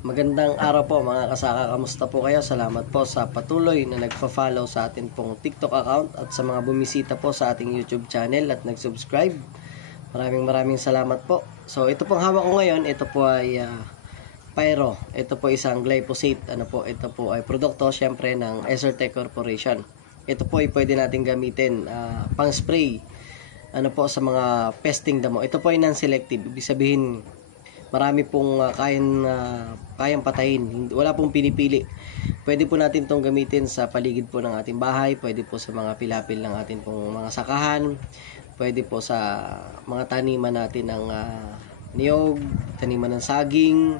Magandang araw po mga kasaka, kamusta po kayo? Salamat po sa patuloy na nagpa-follow sa atin pong TikTok account at sa mga bumisita po sa ating YouTube channel at nag-subscribe. Maraming salamat po. So ito pong hawak ko ngayon, ito po ay Pyro. Ito po isang glyphosate. Ito po ay produkto syempre ng Esertec Corporation. Ito po ay pwede natin gamitin pang spray sa mga pesting damo. Ito po ay non-selective. Ibig sabihin marami pong kayang patayin. Wala pong pinipili. Pwede po natin itong gamitin sa paligid po ng ating bahay. Pwede po sa mga pilapil ng ating pong mga sakahan. Pwede po sa mga taniman natin ng niyog, taniman ng saging.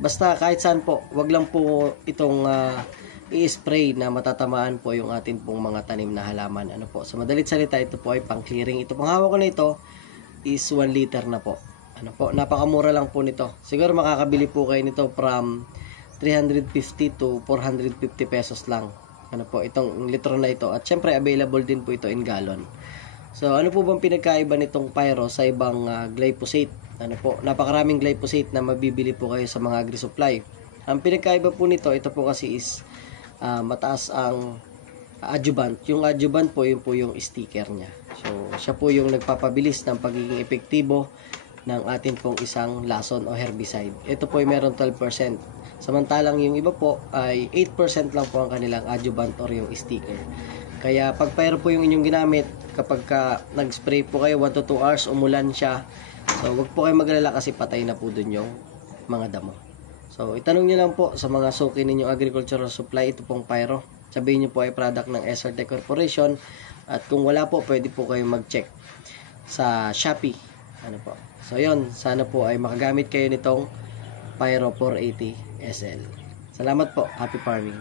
Basta kahit saan po. Wag lang po itong i-spray na matatamaan po yung ating pong mga tanim na halaman. Sa madalit salita, ito po ay pang clearing. Ito pong hawak ko na ito is 1 liter na po. Napakamura lang po nito. Siguro makakabili po kayo nito from 350 to 450 pesos lang. Itong litro na ito. At syempre available din po ito in gallon. So ano po bang pinagkaiba nitong Pyro sa ibang glyphosate? Napakaraming glyphosate na mabibili po kayo sa mga agri-supply. Ang pinagkaiba po nito, ito po kasi is mataas ang adjuvant. Yung adjuvant po, yun po yung sticker niya. So siya po yung nagpapabilis ng pagiging epektibo ng atin pong isang lason o herbicide. Ito po ay meron 12%. Samantalang yung iba po ay 8% lang po ang kanilang adjuvant or yung sticker. Kaya pag Pyro po yung inyong ginamit, kapag nag-spray po kayo 1 to 2 hours, umulan siya, so wag po kayo magalala kasi patay na po dun yung mga damo. So itanong nyo lang po sa mga suki ninyong agricultural supply, ito pong Pyro. Sabihin nyo po ay product ng Esertec Corporation. At kung wala po, pwede po kayo mag-check sa Shopee. So yun, sana po ay makagamit kayo nitong Pyro 480 SL. Salamat po. Happy farming.